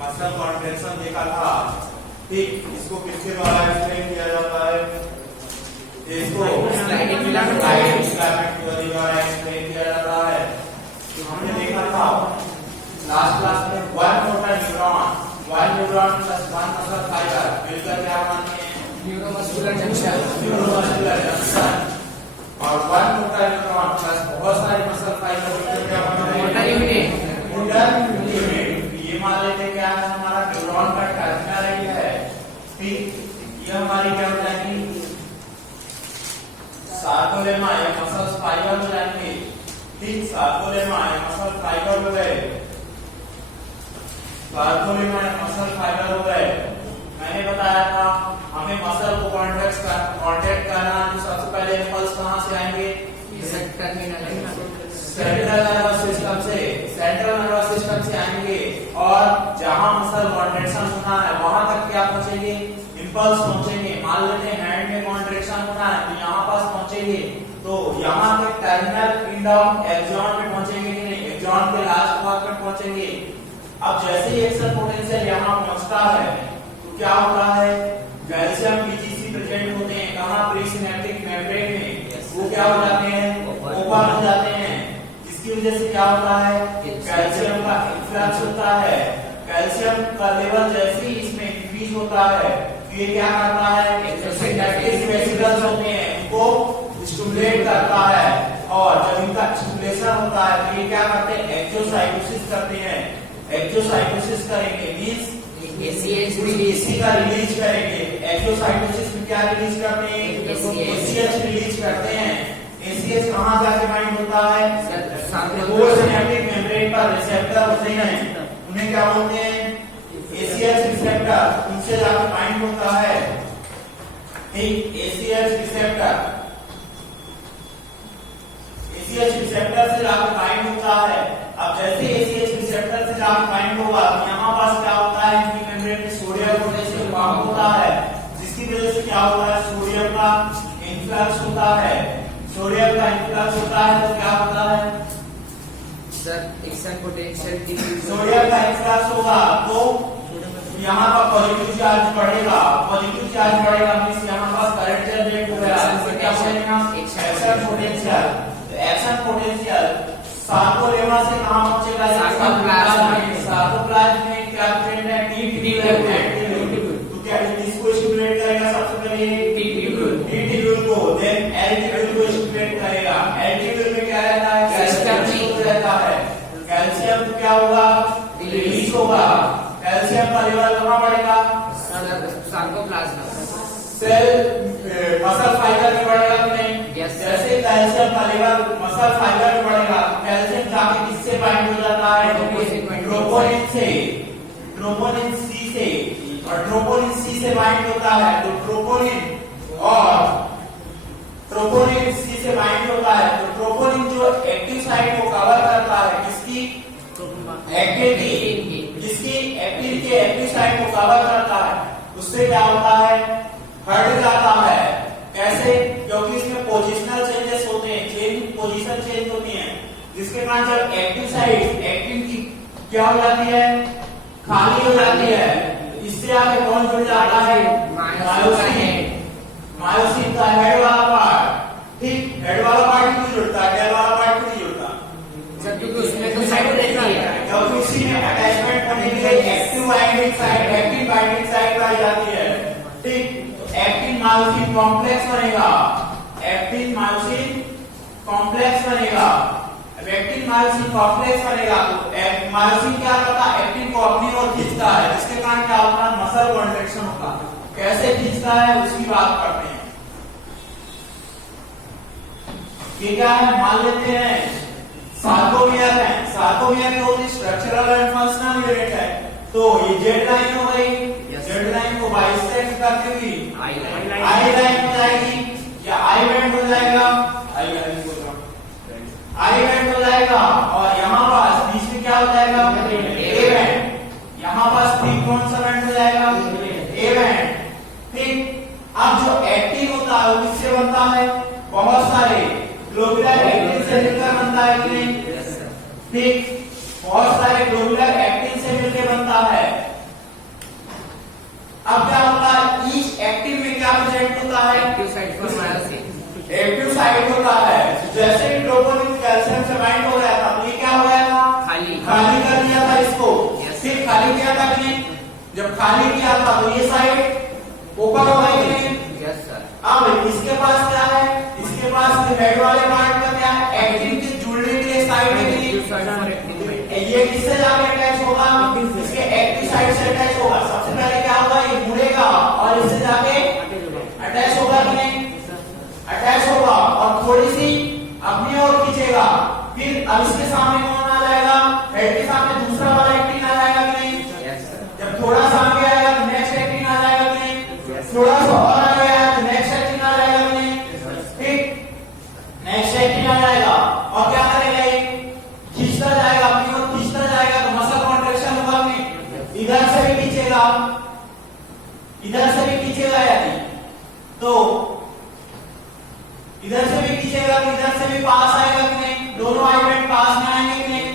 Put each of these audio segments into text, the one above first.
Muscle contraction देखा था, ठीक। इसको किसके द्वारा एक्सप्लेन किया जाता है? इसको स्लाइडिंग फिलामेंट थ्योरी द्वारा एक्सप्लेन किया जाता है। तो हमने देखा था लास्ट क्लास में one neuron plus one muscle fibre मिलकर क्या बनते हैं? Neuromuscular junction. और वन मोटर न्यूरॉन प्लस बहुत सारे मसल फाइबर मिलकर क्या बनते हैं? Motor unit. ये मान लेते हैं क्या है, हमारा न्यूरॉन का टर्मिनल है, ठीक। ये हमारी क्या हो जाएगी? सार्कोलेमा या मसल फाइबर हो जाएंगे, ठीक। सार्कोलेमा या मसल फाइबर हो गए, सार्कोलेमा या मसल फाइबर हो गए। मैंने बताया था हमें मसल को कांटेक्ट करना है तो सबसे पहले इंपल्स कहां से आएंगे? सेंट्रल नर्वस सिस्टम से आएंगे और जहां मसल कॉन्ट्रैक्शन होना है वहां तक क्या पहुंचेंगे? इंपल्स पहुंचेंगे। मान लेते हैं हैंड में कॉन्ट्रैक्शन होना है तो यहाँ पास पहुंचेंगे, तो यहाँ के टर्मिनल एंड ऑफ एक्सॉन में पहुंचेंगे कि नहीं? एक्सॉन के लास्ट भाग में पहुंचेंगे। अब जैसे ही एक्शन पोटेंशियल यहाँ पहुंचता है तो क्या होता है? कैल्शियम बीजीसी प्रेजेंट होते हैं कहाँ? प्रीसिनेप्टिक मेम्ब्रेन में। वो क्या हो जाते हैं? ओपन हो जाते हैं, जिसकी वजह से क्या होता है? कैल्शियम का इन्फ्लक्स होता है। कैल्शियम का लेवल जैसे ही इसमें इंक्रीज होता है तो ये क्या करता है? सिनेप्टिक वेसिकल्स होते हैं उनको स्टिमुलेट करता है, और जब इनका स्टिमुलेशन होता है तो ये क्या करते हैं? एक्सोसाइटोसिस करते हैं। एक्सोसाइटोसिस करेंगे मींस ACH इसी का रिलीज करेंगे। एक्सोसाइटोसिस में क्या रिलीज करते हैं? ACH रिलीज करते हैं। ACH कहां जाके बाइंड होता है? वो सिनेप्टिक मेम्ब्रेन पर रिसेप्टर होते हैं, उन्हें क्या बोलते हैं? ACH receptor. उनसे जाके बाइंड होता है, ठीक। ACH रिसेप्टर से जाके बाइंड होता है। अब जैसे ACH रिसेप्टर से जाके बाइंड होगा तो यहाँ पास क्या होता है? इनकी मेम्ब्रेन में सोडियम पोटेशियम बॉन्ड होता है, जिसकी वजह से क्या होता है? सोडियम का इन्फ्लक्स होता है। सोडियम का इन्फ्लक्स होता है तो क्या होता है? सर एक्शन पोटेंशियल सोडियम का इन्फ्लक्स होगा तो यहाँ का पॉजिटिव चार्ज बढ़ेगा। पॉजिटिव चार्ज बढ़ेगा मींस यहाँ पास करंट जनरेट हो गया, इससे क्या बनेगा? Action potential. Action potential sarcolemma से कहां पहुंचेगा? सार्कोप्लाज्म में क्या प्रेजेंट है? टीट्यूब्यूल। तो क्या इसको स्टिमुलेट करेगा? सबसे पहले टीट्यूब्यूल को, देन एल्ट्यूब्यूल को स्टिमुलेट करेगा। एल्ट्यूब्यूल में क्या रहता है? कैल्शियम रहता है। कैल्शियम तो क्या होगा? रिलीज होगा। कैल्शियम का लेवल कहां बढ़ेगा? सार्कोप्लाज्म। सेल मसल फाइबर में बढ़ेगा कि नहीं? जैसे कैल्शियम का लेवल मसल फाइबर में बढ़ेगा, कैल्शियम जाके किससे बाइंड हो जाता है? ट्रोपोनिन से। ट्रोपोनिन सी से, और ट्रोपोनिन सी से बाइंड होता है तो ट्रोपोनिन सी से बाइंड होता है तो ट्रोपोनिन जो एक्टिव साइट को कवर करता है, किसकी? जिसकी एक्टिव साइट को कवर करता है, उससे क्या होता है? हट जाता है। कैसे? क्योंकि इसमें पोजिशनल चेंजेस होते हैं, पोजीशन चेंज होती है, जिसके कारण जब एक्टिव साइट एक्टिव की क्या हो जाती है? खाली हो जाती है। इससे आगे कौन जुड़ जाता है? मायोसिन का हेड वाला पार्ट, ठीक। हेड वाला पार्ट क्यों जुड़ता है? टेल वाला पार्ट क्यों नहीं जुड़ता? क्योंकि उसमें तो साइड रहती है, क्योंकि उसी में अटैचमेंट होने के लिए एक्टिव बाइंडिंग साइट पाई जाती है, ठीक। एक्टिन मायोसिन कॉम्प्लेक्स बनेगा। एक्टिन मायोसिन कॉम्प्लेक्स बनेगा। अब एक्टिन मायोसिन कॉम्प्लेक्स बनेगा तो मायोसिन क्या करता है? एक्टिन को अपनी ओर खींचता है, जिसके कारण क्या होता है? मसल कॉन्ट्रैक्शन होता है। कैसे खींचता है उसकी बात करते हैं। ये क्या है? मान लेते हैं सार्कोमियर है। सार्कोमियर में होती स्ट्रक्चरल एंड फंक्शनल यूनिट है, तो ये जेड लाइन हो गई। जेड लाइन को बाइसेक्ट करती हुई आई लाइन हो जाएगी या आई बैंड हो जाएगा। आई बैंड हो जाएगा और यहाँ पास बीच में क्या हो जाएगा? A band. यहाँ पास ठीक कौन सा बैंड हो जाएगा? ए बैंड, ठीक। अब जो एक्टिन होता है वो किससे बनता है? बहुत सारे ग्लोबुलर एक्टिन से मिलकर बनता है कि नहीं? ठीक, बहुत सारे ग्लोबुलर एक्टिन से मिलकर बनता है। साइड होता है, जैसे ही ट्रोपोनिन कैल्शियम से बाइंड हो गया था, ये क्या हो गया था? खाली कर दिया था इसको। Yes. फिर खाली किया था कि नहीं? जब खाली किया था तो ये साइड ओपन हो गई कि नहीं? Yes sir. अब इसके पास क्या है? इसके पास हेड वाले पार्ट का क्या है? एक्टिन के जुड़ने के लिए साइड है कि नहीं? ये किससे जाके अटैच होगा? इसके एक्टिव साइड से अटैच होगा। सबसे पहले क्या होगा? ये मुड़ेगा और इससे जाके अटैच होगा कि नहीं? अटैच होगा और थोड़ी सी अपनी ओर खींचेगा। फिर अब इसके सामने कौन आ जाएगा? हेड के सामने दूसरा वाला एक्टिन आ जाएगा कि नहीं? Yes sir. जब थोड़ा सा आगे आएगा तो नेक्स्ट एक्टिन आ जाएगा कि नहीं? थोड़ा सा और आ गया तो नेक्स्ट एक्टिन आ जाएगा कि नहीं? ठीक, नेक्स्ट एक्टिन आ जाएगा और क्या करेगा? ये खींचता जाएगा, अपनी ओर खींचता जाएगा तो मसल कॉन्ट्रैक्शन होगा कि नहीं? इधर से भी खींचेगा, इधर से भी खींचेगा, यदि तो इधर से भी खींचेगा तो इधर से भी पास आएगा कि नहीं? दोनों आइलैंड पास में आएंगे कि नहीं?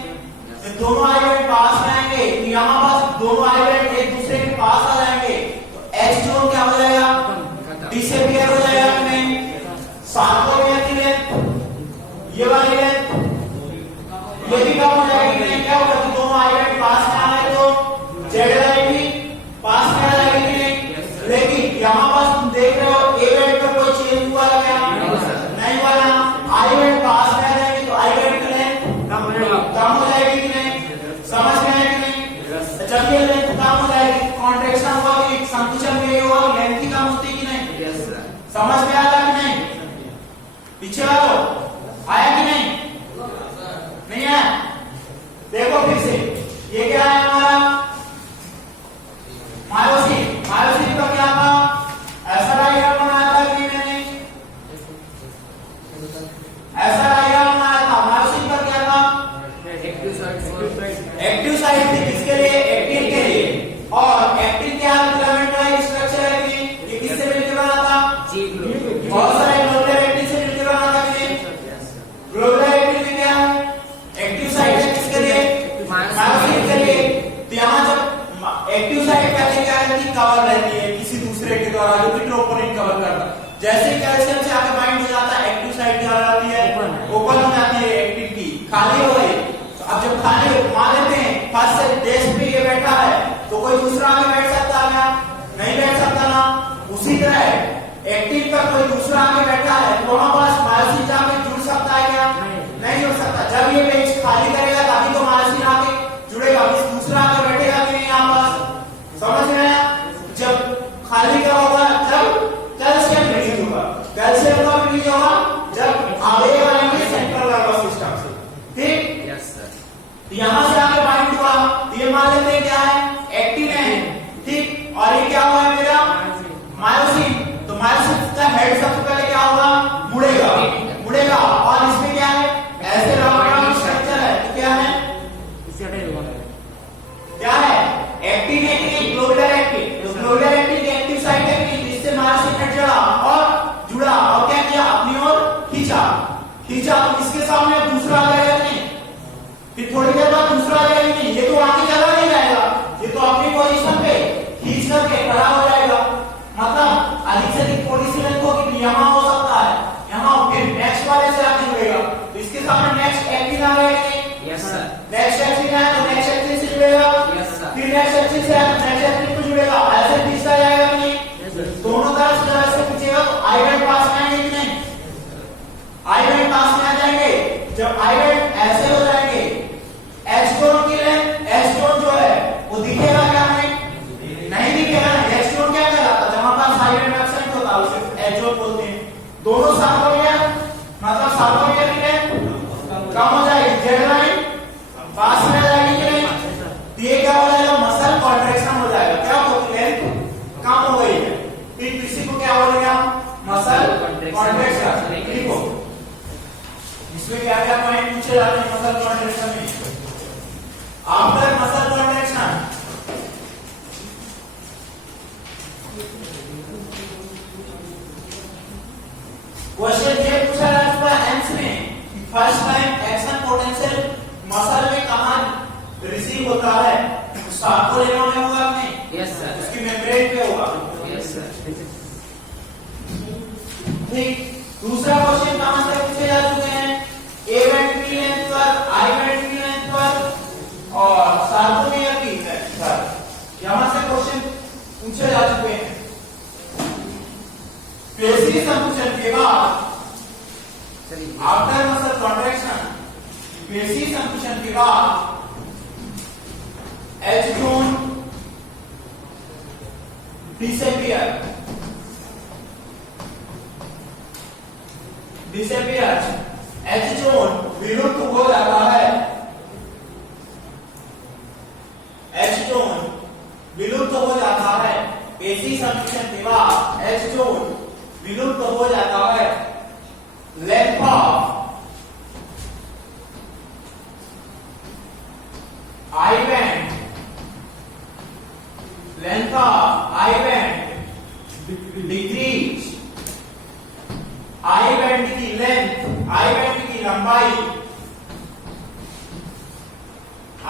जब दोनों आइलैंड पास में आएंगे तो यहाँ पास दोनों आइलैंड एक दूसरे के पास आ जाएंगे तो एच जोन क्या हो जाएगा? डिसअपीयर हो जाएगा कि नहीं? सार्कोमियर की लेंथ, ये वाली लेंथ, ये भी कम हो जाएगी कि नहीं? क्या होगा? कि दोनों आइलैंड पास में आ गए तो जेड लाइन भी पास में आ जाएगी कि नहीं? लेकिन यहाँ पास तुम देख रहे हो ए वेट पर कोई चेंज हुआ है क्या? नहीं हुआ ना। आई वेट पास में आ जाएगी तो आई वेट की लेंथ कम हो जाएगी कि नहीं? समझ में आएगी कि नहीं? जब ये लेंथ कम हो जाएगी, कॉन्ट्रैक्शन हुआ कि संकुचन में ये हुआ, लेंथ की कम होती कि नहीं? Yes sir. समझ में आया कि नहीं? पीछे वालों आया कि नहीं? नहीं आया? देखो फिर से, ये क्या है हमारा? मायोसिन। मायोसिन का क्या था? ऐसा डायग्राम बनाया था कि मैंने, ऐसा डायग्राम बनाया था। मायोसिन का क्या था? एक्टिव साइट थी किसके लिए? एक्टिन के लिए। और एक्टिन क्या फिलामेंट का एक स्ट्रक्चर है कि ये किससे मिलकर बना था? बहुत सारे ग्लोबुलर एक्टिन से मिलकर बना था कि नहीं? ग्लोबुलर एक्टिन में क्या है? एक्टिव साइट है किसके लिए? मायोसिन के लिए। तो यहाँ जब एक्टिव साइट पहले क्या रहती? कवर रहती है किसी दूसरे के द्वारा, जो कि ट्रोपोनिन कवर करता है। जैसे ही कैल्शियम से आके बाइंड हो जाता है, एक्टिव साइट क्या हो जाती है? ओपन हो जाती है एक्टिन की, खाली हो गई। तो अब जब खाली मान लेते हैं फर्स्ट से डेस्क पे ये बैठा है तो कोई दूसरा आगे बैठ सकता है क्या? नहीं बैठ सकता ना। उसी तरह एक्टिन पर कोई दूसरा आगे बैठा है तो वहां पास मायोसिन जाके जुड़ सकता है क्या? नहीं जुड़ सकता। जब ये बेंच खाली करेगा तभी तो मायोसिन आके जुड़ेगा, इस दूसरा आगे बैठेगा कि नहीं यहाँ पास? समझ में आया? जब खाली क्या होगा? जब कैल्शियम रिलीज होगा। कैल्शियम का रिलीज होगा जब आगे वाले सेंट्रल नर्वस सिस्टम से। ठीक, यस सर। तो यहाँ से आगे बाइंड हुआ तो ये मान लेते हैं क्या है? एक्टिन है। ठीक, और ये क्या हुआ है मेरा? मायोसिन। तो मायोसिन का हेड सबसे पहले क्या होगा? मुड़ेगा, मुड़ेगा। और इसमें क्या है? ऐसे राउंड स्ट्रक्चर है तो क्या है? क्या है? एक्टिन है कि नहीं? Globular actin. तो ग्लोबुलर एक्टिन की एक्टिव साइट है कि नहीं? जिससे मायोसिन हेड जुड़ा और क्या किया? अपनी ओर खींचा, खींचा तो इसके सामने दूसरा आ जाएगा नहीं? फिर थोड़ी देर बाद दूसरा आ जाएगा नहीं? ये तो आगे चला नहीं जाएगा, ये तो अपनी पोजीशन पे खींच करके खड़ा हो जाएगा। मतलब अधिक से अधिक पोजीशन होगी, यहाँ हो सकता है, यहाँ फिर नेक्स्ट वाले से आगे जुड़ेगा तो इसके सामने नेक्स्ट एक्टिन आ गया नहीं? Yes sir. नेक्स्ट एक्टिन है तो नेक्स्ट एक्टिन से जुड़ेगा। Yes sir. फिर नेक्स्ट एक्टिन से नेक्स्ट एक्टिन को जुड़ेगा, ऐसे खींचता जाएगा नहीं? दोनों तरफ से जब ऐसे खींचेगा तो आइलैंड पास में आएंगे कि नहीं? आइलैंड पास में आ जाएंगे। जब आइलैंड ऐसे हो जाएंगे, एच जोन की लेंथ, एच जोन जो है वो दिखेगा क्या? नहीं दिखेगा। एच जोन क्या कहलाता? जहां पर आइलैंड एब्सेंट होता है उसे एच जोन बोलते हैं। दोनों सार्कोमियर मतलब सार्कोमियर की लेंथ कम हो जाएगी, जेड लाइन पास में आ जाएगी कि नहीं? ये क्या हो जाएगा? मसल कॉन्ट्रैक्शन हो जाएगा। क्या होगी? लेंथ कम हो गई है। फिर किसी को क्या बोलेगा? Muscle contraction. ठीक हो, इसमें क्या क्या पॉइंट पूछे जाते हैं मसल कॉन्ट्रैक्शन में? आफ्टर मसल कॉन्ट्रैक्शन क्वेश्चन ये पूछा जा चुका है एम्स में, first time action potential muscle में कहां रिसीव होता है? सार्कोलेमा में होगा कि नहीं? Yes sir. उसकी मेम्ब्रेन पे होगा। Yes sir. ठीक, दूसरा क्वेश्चन कहां से पूछे जा चुके हैं? ए बैंड की लेंथ पर, आई बैंड की लेंथ पर और सार्कोमेयर की लेंथ पर, यहां से क्वेश्चन पूछे जा चुके हैं। पेशी संकुचन के बाद आफ्टर मसल कॉन्ट्रैक्शन, पेशी संकुचन के बाद H zone disappear H zone विलुप्त हो जाता है। एच जोन विलुप्त हो जाता है। पेशी संकुचन के बाद एच जोन विलुप्त हो जाता है। Length of I band, length of I band decrease. I band की लेंथ, आई बैंड की लंबाई,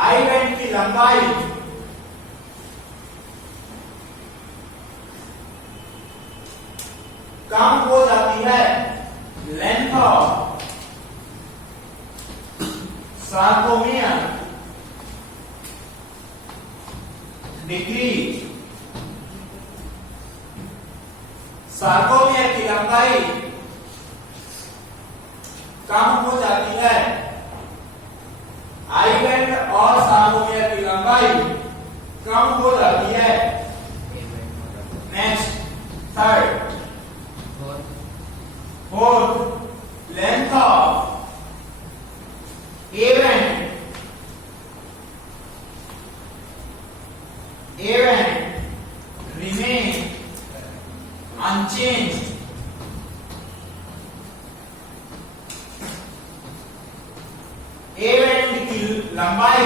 आई बैंड की लंबाई कम हो जाती है। Length of sarcomere decrease. Sarcomere की लंबाई कम हो जाती है। आई बैंड और सार्कोमियर की लंबाई कम हो जाती है। Next third, fourth, length of A band remain unchanged। A band की लंबाई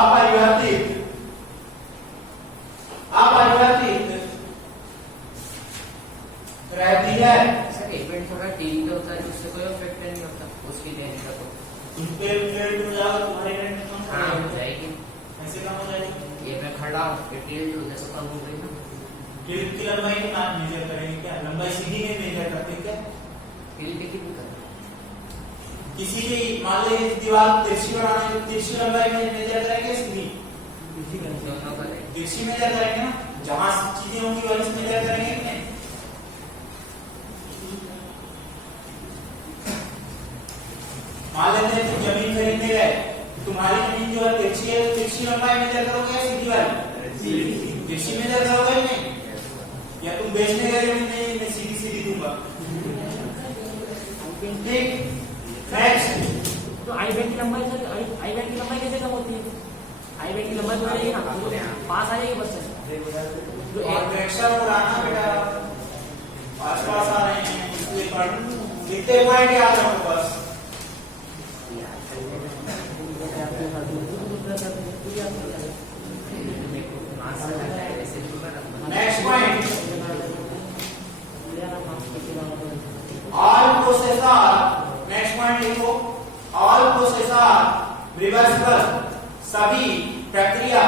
अपरिवर्तित रहती है। सर इवेंट थोड़ा टीवी पे होता है, उससे कोई इफेक्ट नहीं होता उसकी लेंथ का। तो उस पे प्लेट हो जाएगा, तुम्हारे इवेंट में कम हाँ हो जाएगी। ऐसे कम हो जाएगी। ये मैं खड़ा हूँ, टिल्ट हो जैसे कम हो गई ना। टिल्ट की लंबाई की आप मेजर करेंगे क्या? लंबाई सीधी में मेजर करते हैं क्या? टिल्ट की भी कर किसी भी मान लीजिए दीवार तिरछी बनाने, तिरछी लंबाई में मेजर करेंगे सीधी? दोनों करें। तिरछी मेजर करेंगे ना, जहां चीजें होंगी वहीं से मेजर करेंगे कि नहीं? मान लेते हैं तुम जमीन खरीदने गए, तुम्हारी जमीन जो है तिरछी है, तिरछी लंबाई मेजर करोगे या सीधी वाली? तिरछी मेजर करोगे कि नहीं? या तुम बेचने गए जमीन, नहीं मैं सीधी सीधी दूंगा। ठीक, नेक्स्ट। तो आई बैंड की लंबाई सर, आई बैंड की लंबाई कैसे कम होती है? आई बैंड की लंबाई तो बढ़ेगी ना, पास आ जाएगी बस से। कॉन्ट्रैक्शन उड़ाना बेटा, पास पास आ रहे हैं इसलिए पढ़ कितने पॉइंट याद रखो बस। Next point, all processor, next point लिखो, ऑल प्रोसेसर रिवर्सिबल, सभी प्रक्रिया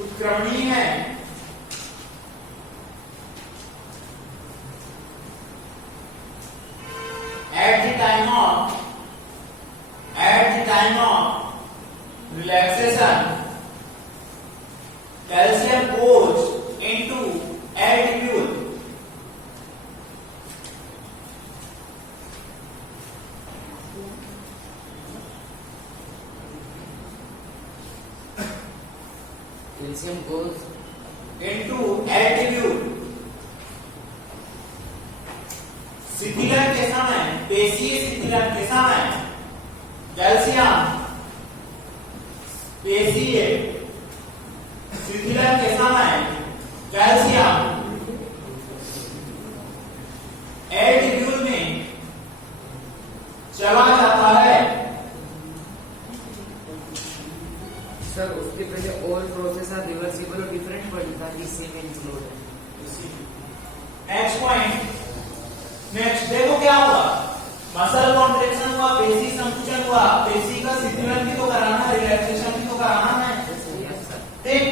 उत्क्रमणीय है। At the time of relaxation, calcium goes into adipole. Calcium goes into adipole. शिथिलन के समय, पेशीय शिथिलन के समय कैल्शियम, पेशीय शिथिलन के समय कैल्शियम एडिड्यूल में चला जाता है। सर उसके पहले ऑल प्रोसेस आर रिवर्सिबल और डिफरेंट पॉइंट था, इसी में इंक्लूड है। नेक्स्ट पॉइंट, नेक्स्ट देखो क्या हुआ, मसल कॉन्ट्रैक्शन हुआ, पेशी संकुचन हुआ, पेशी का शिथिलन भी तो कराना है, रिलैक्सेशन भी तो कराना है। ठीक,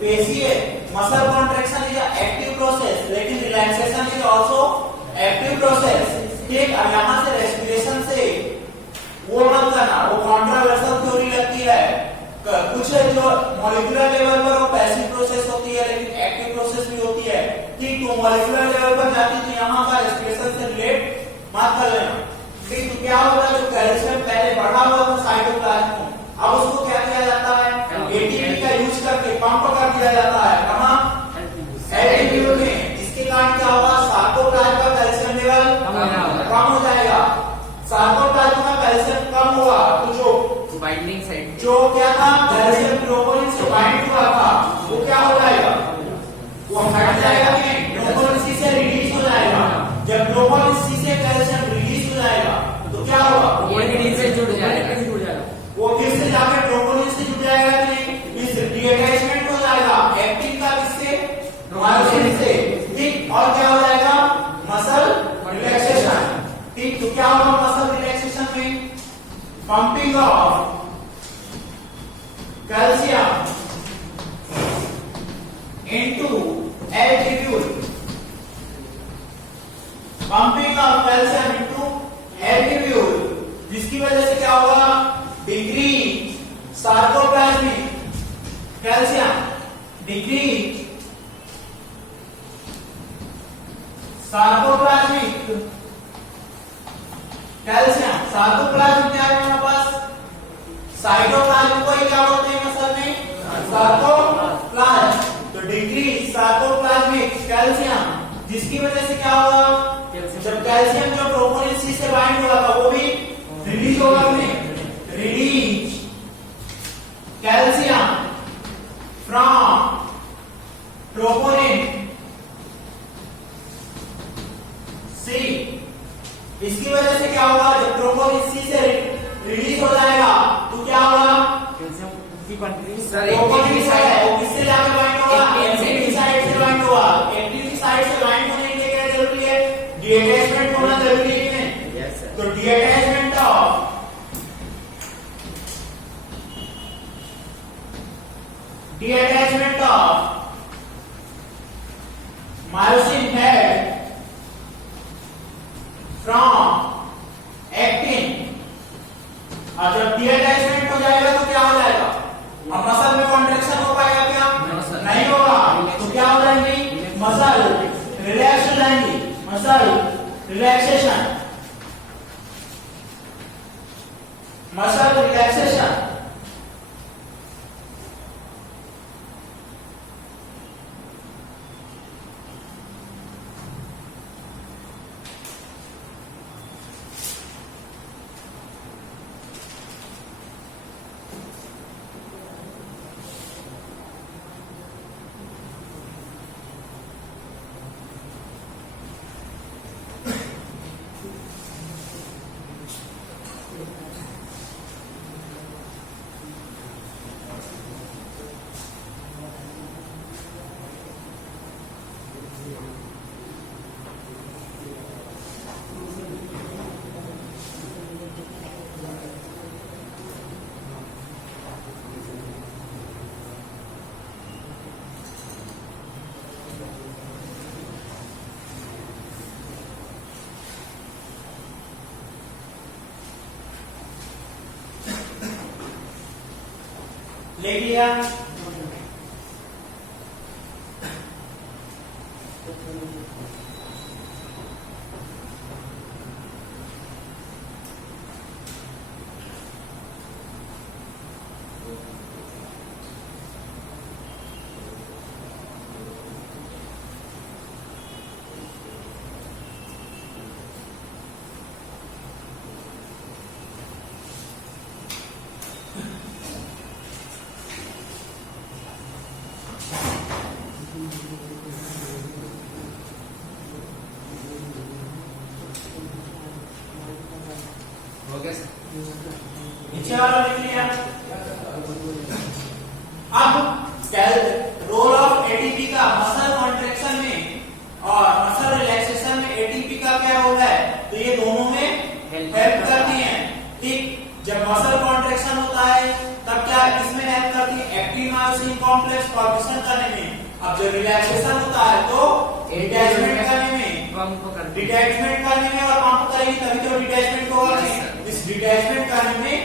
पेशी है, muscle contraction is active process, लेकिन relaxation is also active process, ठीक। अब यहाँ से रेस्पिरेशन से वो मत करना, वो कॉन्ट्रावर्सल थ्योरी लगती है। कुछ जो मॉलिक्यूलर लेवल पर वो पैसिव प्रोसेस होती है, लेकिन एक्टिव प्रोसेस भी होती है, ठीक। तो मॉलिक्यूलर लेवल पर जाती तो यहाँ का रेस्पिरेशन से रिलेट मत कर लेना, ठीक। तो क्या होगा, जो कैल्शियम पहले बढ़ा हुआ था साइटोप्लाज्म में, अब उसको क्या किया जाता है, एटीपी का यूज करके पंप कर दिया जाता है, कहाँ, एटीपी में। इसके कारण क्या होगा, सार्कोप्लाज्म का कैल्शियम लेवल कम हो जाएगा। सार्कोप्लाज्म का कैल्शियम कम हुआ तो जो बाइंडिंग साइड जो क्या था, कैल्शियम ग्लोबुलिन से बाइंड हुआ था, वो क्या हो जाएगा, वो हट जाएगा कि ग्लोबुलिन सी से रिलीज हो जाएगा। जब ग्लोबुलिन सी से कैल्शियम रिलीज हो जाएगा तो क्या होगा, वो एटीपी से जुड़ जाएगा, वो फिर से जाकर ग्लोबुलिन से जुड़ जाएगा कि नहीं, इस डीअटैचमेंट हो जाएगा एक्टिन का किससे, मायोसिन से, ठीक। और क्या हो जाएगा, मसल रिलैक्सेशन, ठीक। तो क्या होगा मसल रिलैक्सेशन में, pumping of calcium into altitude, pumping of calcium into altitude, जिसकी वजह से क्या होगा, decrease sarcoplasmic calcium, decrease sarcoplasmic calcium. Sarcoplasm क्या है हमारे पास, साइटोप्लाज्म को ही क्या बोलते हैं मसल में, सार्कोप्लाज्म। तो डिक्रीज सार्कोप्लाज्मिक कैल्शियम, जिसकी वजह से क्या होगा, जब कैल्शियम जो प्रोपोनिन सी से बाइंड हुआ था वो भी रिलीज होगा कि नहीं, रिलीज कैल्शियम फ्रॉम प्रोपोनिन सी। इसकी वजह से क्या होगा, जब प्रोपोनिन सी से रिलीज हो जाएगा तो क्या होगा, प्रोपोनिन है वो किससे जाकर बाइंड होगा, एक्टिव साइड से बाइंड होगा। एक्टिव साइड से बाइंड होने के लिए क्या जरूरी है, डीअटैचमेंट होना जरूरी है कि नहीं। तो detachment of myosin head from actin. और जब डीअटैचमेंट हो जाएगा तो क्या हो जाएगा, अब मसल में कॉन्ट्रैक्शन हो पाएगा क्या, नहीं होगा। तो क्या हो जाएंगी, मसल रिलैक्स हो जाएंगी, मसल रिलैक्सेशन, मसल रिलैक्सेशन। ले लिया, हो गया सर, नीचे वाला लिख लिया। अब रोल ऑफ एटीपी का मसल कॉन्ट्रैक्शन में और मसल रिलैक्सेशन में एटीपी का क्या रोल है, तो ये दोनों में हेल्प करती हैं, ठीक। जब मसल कॉन्ट्रैक्शन होता है तब क्या किसमें हेल्प करती है एक्टिन मायोसिन कॉम्प्लेक्स फॉर्मेशन करने में। अब जब रिलैक्सेशन होता है तो डिटैचमेंट करने में, पंप कर डिटैचमेंट करने में और पंप करेगी तभी तो डिटैचमेंट को करते हैं। इस डिटैचमेंट करने में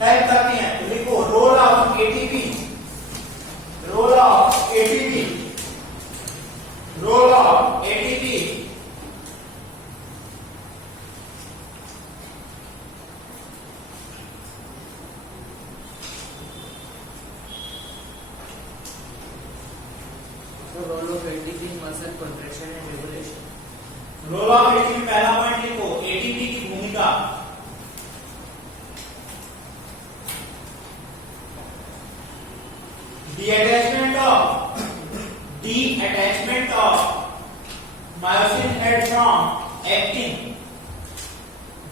हेल्प करती हैं। तो देखो role of ATP, role of ATP, role of ATP role of ATP muscle contraction and regulation. Role of ATP पहला पॉइंट लिखो, एटीपी की भूमिका। detachment of myosin head from actin,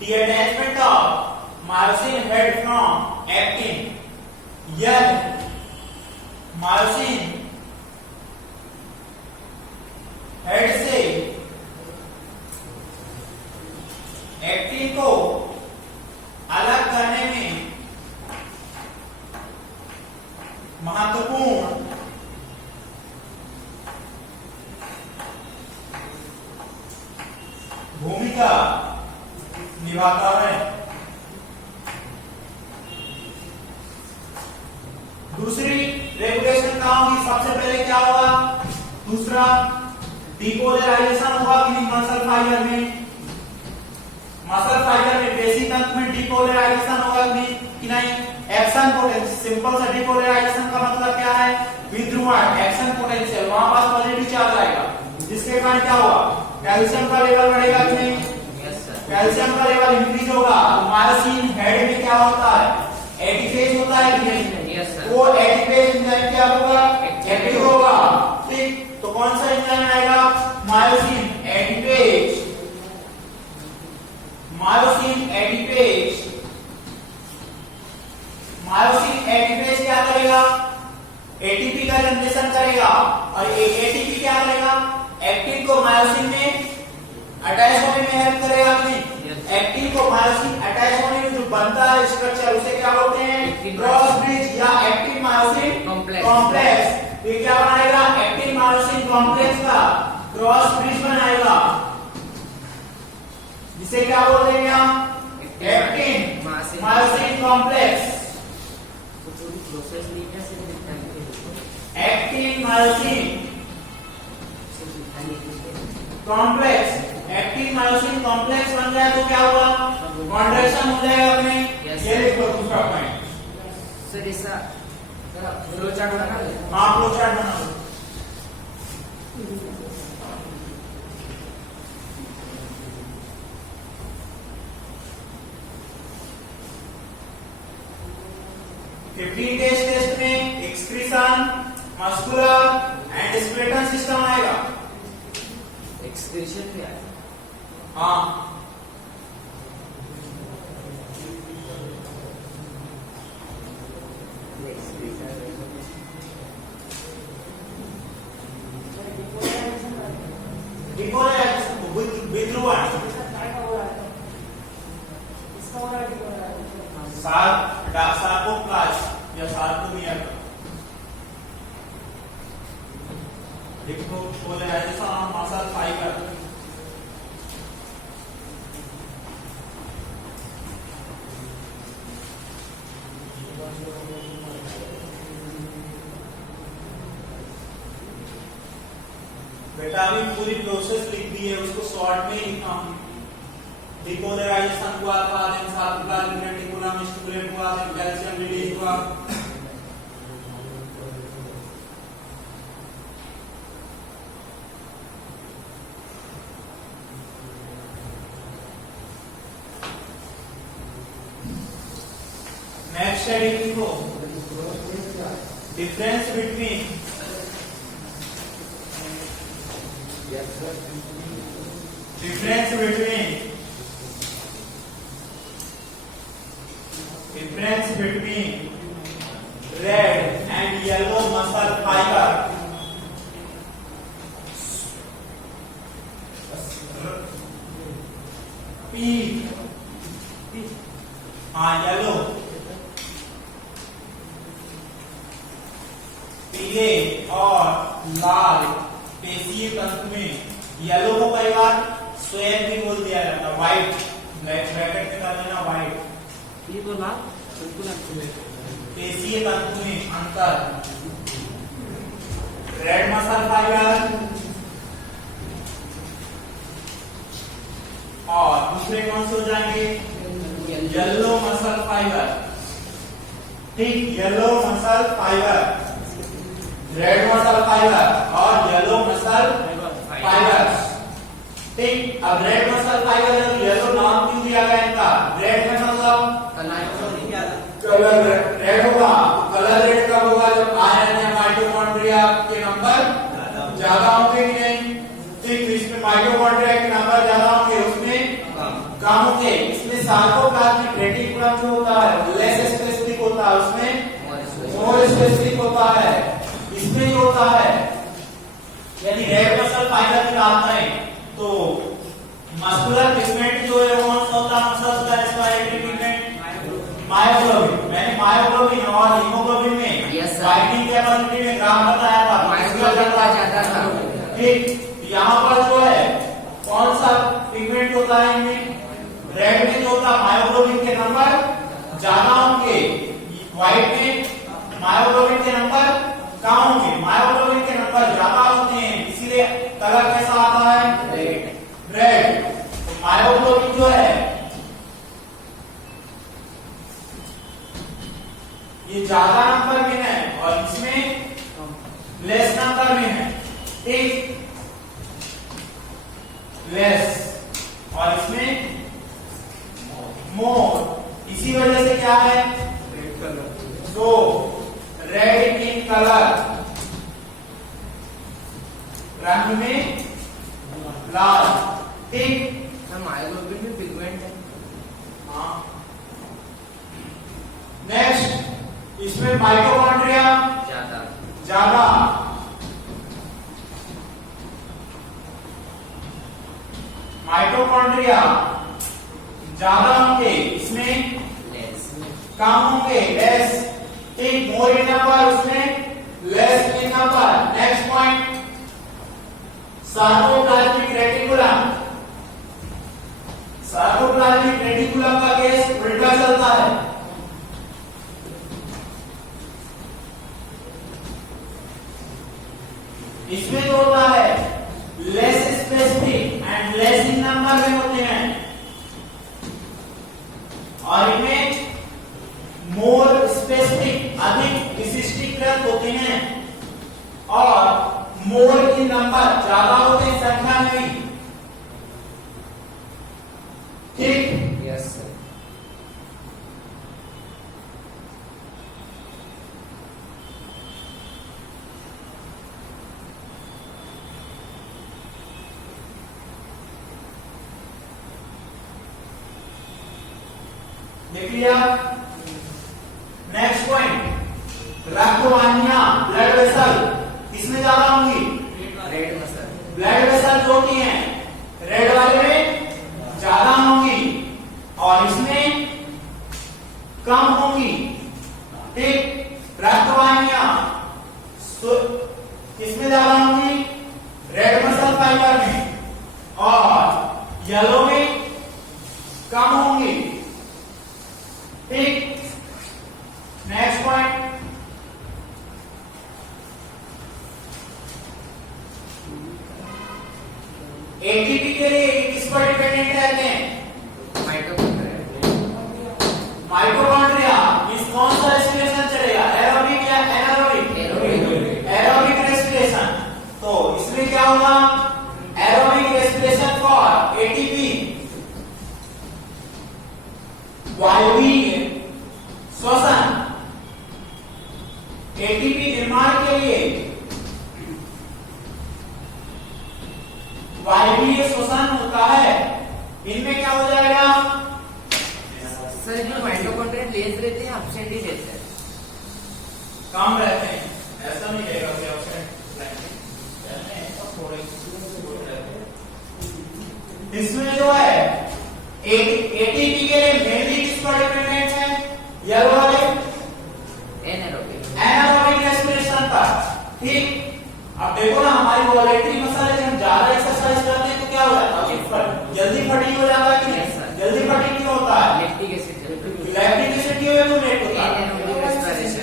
detachment of myosin head from actin। यदि myosin head से actin को अलग करने में महत्वपूर्ण भूमिका निभाता है। दूसरी रेगुलेशन क्या होगी? सबसे पहले क्या होगा? दूसरा डिपोलराइजेशन होगा कि मसल फाइबर में, मसल फाइबर में पेशी तंत्र में डिपोलराइजेशन होगा कि नहीं? एक्शन पोटेंशियल, सिंपल सा डिपोलराइजेशन का मतलब क्या है? विध्रुवण, एक्शन पोटेंशियल, वहां पास पॉजिटिव चार्ज आएगा जिसके कारण क्या होगा? कैल्शियम का लेवल बढ़ेगा कि नहीं? कैल्शियम का लेवल इंक्रीज होगा। तो मायोसिन हेड में क्या होता है? एटीफेज होता है कि नहीं? वो एटीफेज एंजाइम क्या होगा? एक्टिव होगा। ठीक, तो कौन सा एंजाइम आएगा? Myosin ATPase, myosin ATPase. Myosin ATPase क्या करेगा? एटीपी का जनरेशन करेगा और एटीपी क्या करेगा? एक्टिन को मायोसिन में अटैच होने में हेल्प करेगा कि नहीं? एक्टिन को मायोसिन अटैच होने में जो बनता है स्ट्रक्चर उसे क्या बोलते हैं? क्रॉस ब्रिज या एक्टिन मायोसिन कॉम्प्लेक्स। ये क्या बनाएगा? एक्टिन मायोसिन कॉम्प्लेक्स का क्रॉस ब्रिज बनाएगा जिसे क्या बोल देंगे हम? Actin myosin complex. प्रोसेस लिखने से actin myosin complex, actin myosin complex बन जाए तो क्या हुआ? कॉन्ट्रैक्शन हो जाएगा कि नहीं? ये देखो दूसरा पॉइंट। सर ऐसा फ्लो चार्ट बना लो। हाँ, फ्लो चार्ट बना लो। टेस्ट में excretion, muscular and skeletal system आएगा। एक्सक्रीशन भी आएगा। हाँ, विध्रुवण सार्कोप्लास्ट या sarcomere depolarisation of muscle fibre. बेटा अभी पूरी प्रोसेस लिख दी है, उसको शॉर्ट में लिखना हूं। डिपोलराइजेशन हुआ था, देन सार्कोप्लाज्मिक रेटिकुलम स्टिमुलेट हुआ, देन कैल्शियम रिलीज हुआ। नेक्स्ट स्टडी लिखो, difference between red and yellow muscle fiber। P, हाँ yellow और लाल पेशीय तंतु में येलो को कई बार श्वेत भी बोल दिया जाता है, व्हाइट, ब्रैकेट में कर लेना व्हाइट। ये तो लाल बिल्कुल पेशीय तंतु में अंतर, रेड मसल फाइबर और दूसरे कौन से हो जाएंगे, येलो मसल फाइबर। ठीक, yellow muscle fibre, red muscle fibre और येलो मसल फाइबर। ठीक, अब रेड मसल फाइबर येलो नाम क्यों दिया गया इनका? रेड में मतलब कलर रेड होगा। कलर रेड कब होगा? जब आयरन या माइटोकॉन्ड्रिया के नंबर ज्यादा होंगे कि नहीं? ठीक, इसमें माइटोकॉन्ड्रिया के नंबर ज्यादा होंगे, उसमें कम होंगे। इसमें सार्कोप्लाज्मिक रेटिकुलम जो होता है लेस स्पेसिफिक होता है, उसमें मोर स्पेसिफिक होता है। इसमें जो होता है यदि रेड मसल फाइबर निकालते हैं तो मस्कुलर पिगमेंट जो है वो कौन सा होता है? मसल्स का रेस्पिरेटरी पिगमेंट मायोग्लोबिन। मैंने मायोग्लोबिन और हीमोग्लोबिन में बाइंडिंग कैपेसिटी में ग्राफ बताया था, मायोग्लोबिन का ज्यादा था। ठीक, यहाँ पर जो है कौन सा पिगमेंट होता है इनमें? रेड में जो होता है मायोग्लोबिन के नंबर ज्यादा होंगे, व्हाइट में मायोग्लोबिन के नंबर कम होंगे। मायोग्लोबिन के नंबर ज्यादा होते हैं, इसीलिए कलर कैसा आता है? रेड। तो मायोग्लोबिन जो है ये ज्यादा नंबर में है और इसमें लेस नंबर में है। ठीक, लेस और इसमें मोर। इसी वजह से क्या है? तो रेड इन कलर, रंग में लाल। ठीक, मायोग्लोबिन में पिगमेंट है। हाँ। नेक्स्ट, इसमें माइटोकॉन्ड्रिया ज्यादा, माइटोकॉन्ड्रिया ज्यादा होंगे, इसमें कम होंगे, लेस। ठीक, मोर इन नंबर, उसमें less in number. Next point, sarcoplasmic reticulum. Sarcoplasmic reticulum का केस उल्टा चलता है। इसमें जो होता है less specific and less in number में होते हैं और इनमें मोर स्पेसिफिक, अधिक विशिष्टीकृत होते हैं और मोर के नंबर ज्यादा होते हैं संख्या में भी। ठीक, यस सर। देख लिया। नेक्स्ट पॉइंट, रक्तवाहिनियां, ब्लड वेसल किसमें ज्यादा होंगी? Red muscle. ब्लड वेसल जो होती हैं रेड वाले में ज्यादा होंगी और इसमें कम होंगी। ठीक, रक्तवाहिनियां किसमें ज्यादा होंगी? रेड मसल फाइबर में और येलो में कम होंगी। ठीक, नेक्स्ट पॉइंट, एटीपी के लिए किस पर डिपेंडेंट रहते हैं? माइटोकॉन्ड्रिया। इस कौन सा रेस्पिरेशन चलेगा? एरोबिक या एनारोबिक? Aerobic respiration. तो इसमें क्या होगा? एरोबिक रेस्पिरेशन फॉर एटीपी, वायवीय श्वसन। एटीपी निर्माण के लिए वायवीय श्वसन होता है। इनमें क्या हो जाएगा? सर जो माइटोकॉन्ड्रिया लेस रहते हैं, एब्सेंट ही रहते हैं, कम रहते हैं। ऐसा नहीं रहेगा कि एब्सेंट थोड़े रहते हैं। इसमें जो है एटीपी के लिए मेनली किस पर डिपेंडेंट है? येलो वाले एनारोबिक। एनारोबिक रेस्पिरेशन पर। ठीक, अब देखो ना हमारी वॉलेटरी मसल है, हम ज्यादा एक्सरसाइज करते हैं तो क्या हो जाता है, जल्दी फटीग हो जाता है कि Yes, sir. नहीं, जल्दी फटीग क्यों होता है, लैक्टिक एसिड लैक्टिक एसिड क्यों एक्यूमुलेट होता है,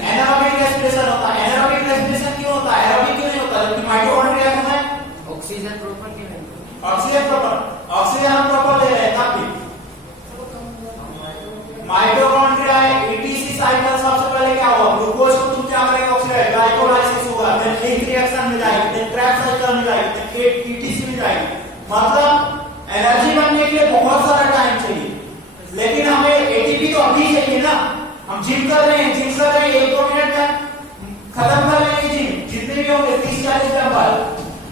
एनारोबिक रेस्पिरेशन होता है, एनारोबिक रेस्पिरेशन क्यों होता है, एरोबिक क्यों नहीं होता, जबकि माइटोकॉन्ड्रिया में है ऑक्सीजन प्रॉपर नहीं है। ऑक्सीजन हम प्रॉपर ले रहे हैं तब भी माइटोकॉन्ड्रिया एटीसी साइकिल सबसे पहले क्या हुआ, ग्लूकोज को तुम क्या करेंगे, ऑक्सीडाइज ग्लाइकोलाइसिस होगा, फिर लिंक रिएक्शन में जाएगी, फिर क्रैब साइकिल में जाएगी, फिर एटीसी में जाएगी। मतलब एनर्जी बनने के लिए बहुत सारा टाइम चाहिए, लेकिन हमें एटीपी तो अभी चाहिए ना। हम जिम कर रहे हैं 1-2 मिनट में खत्म कर लेंगे जिम, जितने भी होंगे 30-40 डंबल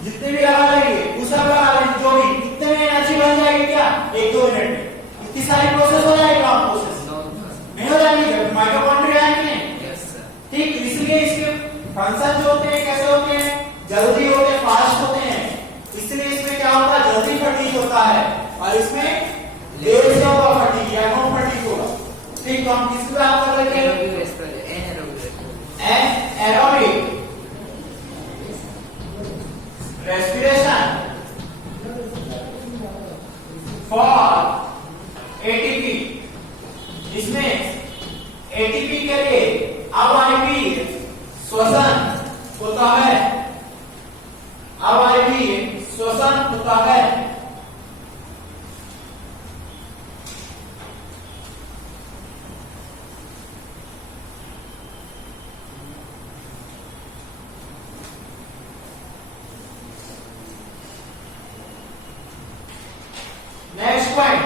जितने भी लगा लेंगे, दूसरा लगा लेंगे, जो भी इतने में एनर्जी बन जाएगी क्या 1-2 मिनट में, इतनी सारी प्रोसेस हो जाएगी, काम प्रोसेस नहीं हो जाएगी माइटोकॉन्ड्रिया है कि नहीं। ठीक, इसलिए इसके फंक्शन जो होते हैं कैसे होते हैं, जल्दी होते हैं, फास्ट होते हैं, इसलिए इसमें क्या होता है, जल्दी फटीग होता है, और इसमें देर से होगा फटीग या नो फटीग होगा। ठीक, तो हम किसकी बात कर रहे थे, एरोबिक रेस्पिरेशन फॉर एटीपी। इसमें एटीपी के लिए अब आईपी श्वसन होता है, अब आईपी श्वसन होता है। नेक्स्ट पॉइंट,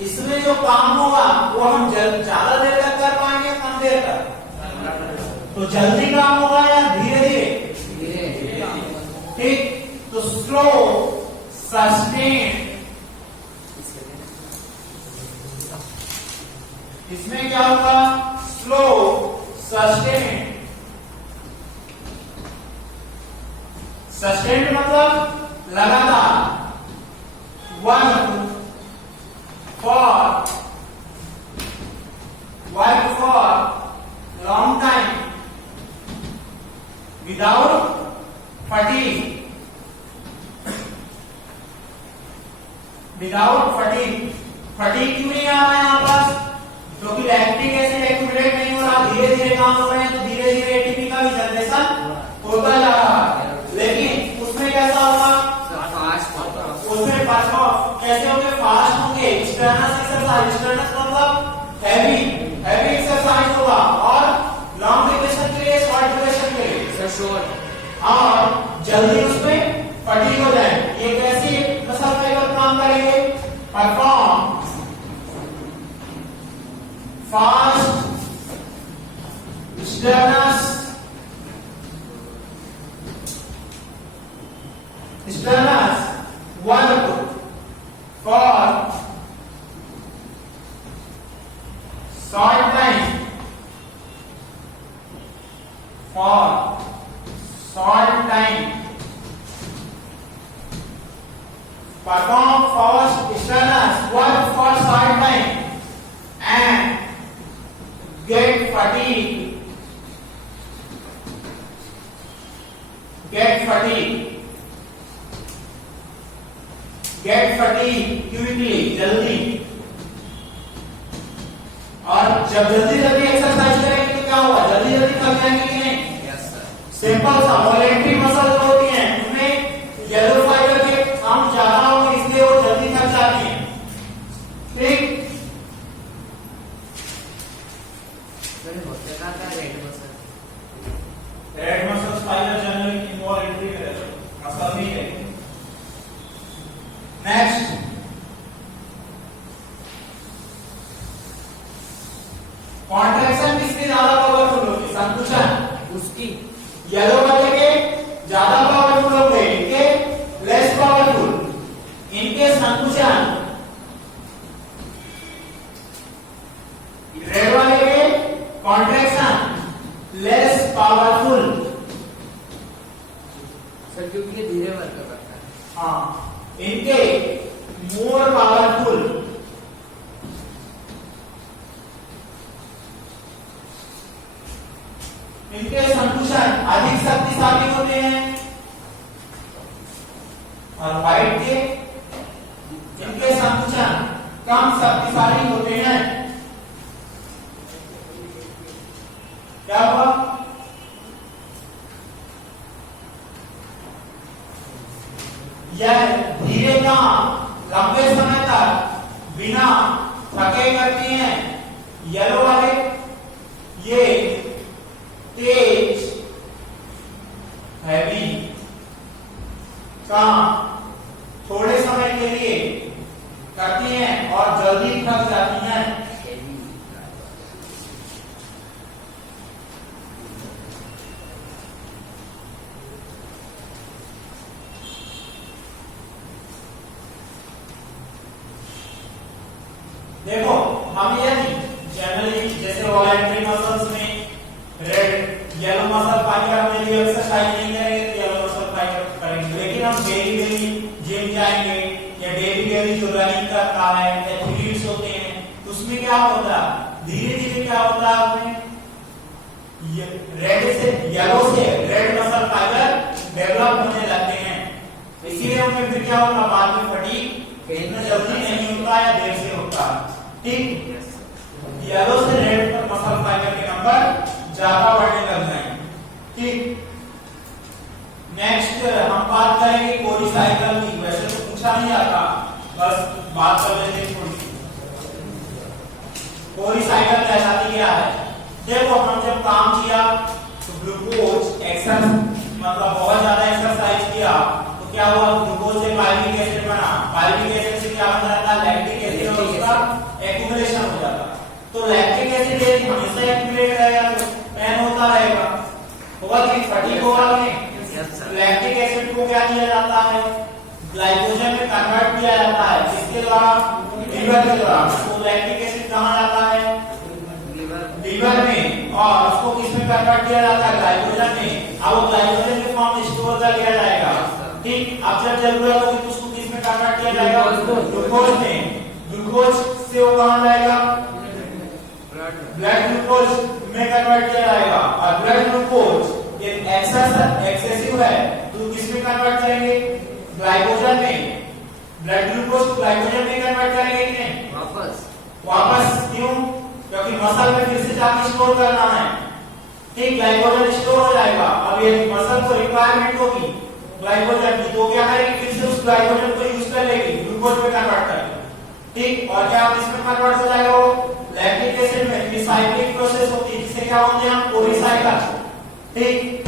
इसमें जो काम होगा वो हम ज्यादा देर तक कर पाएंगे, कम देर तक, तो जल्दी काम होगा या धीरे धीरे, ठीक, तो स्लो सस्टेन, इसमें क्या होगा, स्लो सस्टेन, सस्टेन मतलब लगातार, work for long time without fatigue, fatigue क्यों नहीं आ रहा है यहाँ पास, क्योंकि लैक्टिक एसिड एक्यूमुलेट नहीं हो रहा, धीरे धीरे काम हो रहे हैं, तो धीरे धीरे एटीपी का भी जनरेशन होता जा रहा है। लेकिन उसमें कैसा होगा, उसमें कैसे होंगे, फास्ट होंगे, स्ट्रेनस एक्सरसाइज, स्ट्रेनस मतलब हैवी एक्सरसाइज होगा, और लॉन्ग ड्यूरेशन के लिए, शॉर्ट ड्यूरेशन के लिए शॉर्ट, और जल्दी उसमें फटीग हो जाए। ये कैसी मसल फाइबर काम करेंगे, perform fast strenuous work for short time, perform fast strenuous work for short time and get fatigue quickly, जल्दी। और जब जल्दी एक्सरसाइज करेंगे तो क्या होगा, जल्दी थक जाएंगे कि नहीं। सिंपल सा वॉलेंट्री मसल जो होती है उनमें येलो फाइबर के काम ज्यादा होंगे, इसलिए वो जल्दी थक जाती है। ठीक, red muscle fibre generally involuntary muscle नहीं है। नेक्स्ट, कॉन्ट्रैक्शन किसकी ज्यादा पावरफुल होगी, संकुचन उसकी, येलो वाले के ज्यादा पावरफुल होंगे, इनके लेस पावरफुल, इनके संकुचन, रेड वाले के कॉन्ट्रैक्शन लेस पावरफुल। सर क्योंकि ये धीरे वर्क करता है। हाँ, इनके मोर पावरफुल, इनके संकुचन अधिक शक्तिशाली होते हैं, और व्हाइट के इनके संकुचन कम शक्तिशाली होते हैं। क्या हुआ? यह धीरे काम लंबे समय तक बिना थके करती हैं। येलो वाले ये तेज हैवी काम थोड़े समय के लिए करती हैं और जल्दी थक जाती हैं। देखो हम ये नहीं जनरली जैसे वॉलंटरी मसल्स में रेड येलो मसल फाइबर करने के लिए एक्सरसाइज नहीं करेंगे तो येलो मसल फाइबर करेंगे, लेकिन हम डेली जिम जाएंगे या डेली जो रनिंग करता है एथलीट्स होते हैं उसमें क्या होता है धीरे धीरे क्या होता है उसमें रेड से येलो से रेड मसल फाइबर डेवलप होने लगते हैं। इसीलिए उनमें फिर क्या होता है बाद में फटीग इतना जल्दी नहीं होता या देर से होता है। ठीक, येलो से रेड पर मसल फाइबर के नंबर ज्यादा बढ़ने लग जाएंगे। ठीक, नेक्स्ट हम बात करेंगे कोरी साइकिल की। वैसे तो पूछा नहीं जाता, बस बात कर लेते हैं थोड़ी। कोरी साइकिल कहलाती क्या है? देखो हम जब काम किया तो ग्लूकोज मतलब बहुत ज्यादा एक्सरसाइज किया तो क्या हुआ ग्लूकोज से पाइरुविक एसिड बना, पाइरुविक एसिड से क्या बन जाता है लैक्टिक एसिड और उसका एक्युमुलेशन हो जाता है। तो लैक्टिक एसिड यदि हमेशा एक्युमुलेट रहेगा तो पेन होता रहेगा, होगा कि फटीग होगा नहीं। लैक्टिक एसिड को क्या किया जाता है ग्लाइकोजन में कन्वर्ट किया जाता है, जिसके द्वारा लीवर के द्वारा। तो लैक्टिक एसिड कहाँ जाता है लीवर में और उसको किसमें कन्वर्ट किया जाता है ग्लाइकोजन में। अब वो ग्लाइकोजन के फॉर्म में स्टोर कर लिया जाएगा। ठीक, अब जब जरूरत होगी तो उसको किसमें कन्वर्ट किया जाएगा ग्लूकोज में। ग्लूकोज से वो कहाँ जाएगा ब्लड ग्लूकोज में कन्वर्ट किया जाएगा। और ब्लड ग्लूकोज ये एक्सेसिव है तो किसमें कन्वर्ट करेंगे ग्लाइकोजन में। ब्लड ग्लूकोज को ग्लाइकोजन में कन्वर्ट करेंगे कि नहीं वापस क्यों? क्योंकि मसल में फिर से जाके स्टोर करना है। ठीक, ग्लाइकोजन स्टोर हो जाएगा। अब ये मसल को रिक्वायरमेंट होगी ग्लाइकोजन की तो क्या करेगी फिर से उस ग्लाइकोजन को यूज कर लेगी ग्लूकोज में कन्वर्ट करेगी। ठीक, और क्या इसमें कन्वर्ट हो जाएगा वो लैक्टिक एसिड में। फिर साइक्लिक प्रोसेस होती है जिसे क्या बोलते हैं हम कोरी साइकिल। ठीक,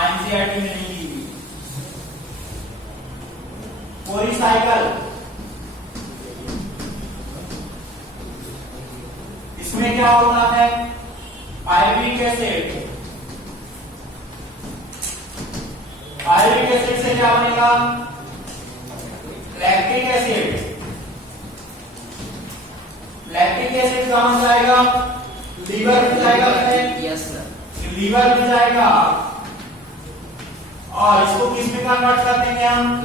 एनसीईआरटी में नहीं दी कोरी साइकिल। इसमें क्या होता है पाइरुविक एसिड, पाइरुविक एसिड से क्या बनेगा लैक्टिक एसिड। लैक्टिक एसिड कहां जाएगा लीवर में जाएगा। यस सर, लीवर में जाएगा और इसको किस में कन्वर्ट कर देंगे हम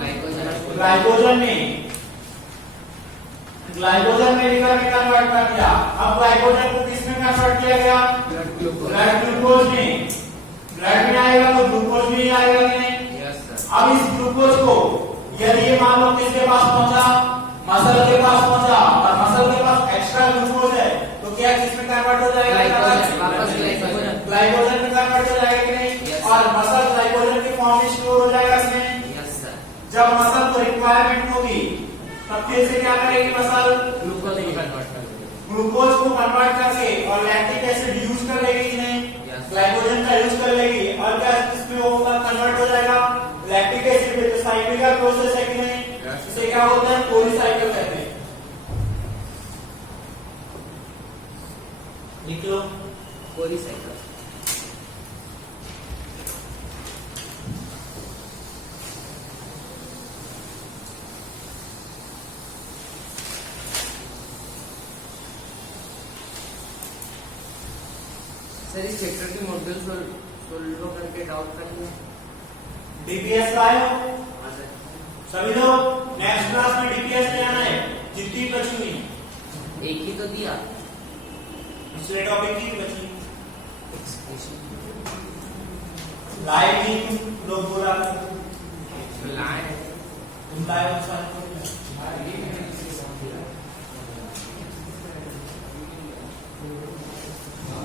ग्लाइकोजन में। ग्लाइकोजन में लीवर में कन्वर्ट कर दिया। अब ग्लाइकोजन को किस में कन्वर्ट किया गया ब्लड ग्लूकोज में। ब्लड में आएगा तो ग्लूकोज भी आएगा कि नहीं। अब इस ग्लूकोज को यदि ये मान लो किसके पास पहुंचा मसल के पास पहुंचा और मसल के पास एक्स्ट्रा ग्लूकोज है तो क्या किसमें कन्वर्ट हो जाएगा ग्लाइकोजन में कन्वर्ट हो जाएगा कि नहीं। और मसल ग्लाइकोजन के फॉर्म में स्टोर हो जाएगा इसमें। जब मसल को रिक्वायरमेंट होगी तब फिर से क्या करेगी मसल ग्लूकोज को कन्वर्ट करके और लैक्टिक एसिड यूज कर लेगी कि नहीं ग्लाइकोजन का यूज कर लेगी। और क्या इसमें वो कन्वर्ट हो जाएगा लैक्टिक एसिड में। तो साइक्लिकल प्रोसेस है कि नहीं। इसे क्या बोलते हैं कोरी साइकिल कहते हैं। लिख लो कोरी साइकिल। सर इस चैप्टर के मॉड्यूल सोल्व करके डाउट करेंगे। डीपीएस का है सभी लोग नेक्स्ट क्लास में डीपीएस ले आना है जितनी बची हुई। एक ही तो दिया दूसरे टॉपिक की बची लाइव लोग बोला लाइन तुम लाइव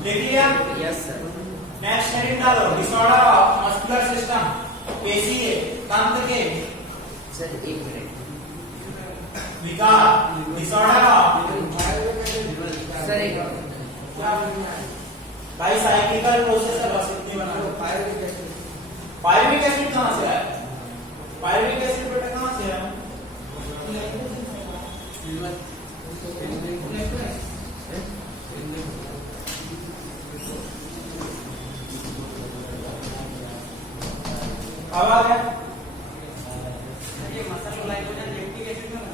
लिख लिया। Yes sir. नेक्स्ट हेडिंग डालो, डिसऑर्डर ऑफ मस्कुलर सिस्टम, पेशीय तंत्र के सर एक मिनट विकार, डिसऑर्डर ऑफ सर एक भाई साइक्लिकल प्रोसेस है, बस इतनी बना लो। पायरुविक एसिड कहां से आया? पायरुविक एसिड बेटा कहां से आया? अब आ गया ये मसल ग्लाइकोजन लैक्टिक एसिड में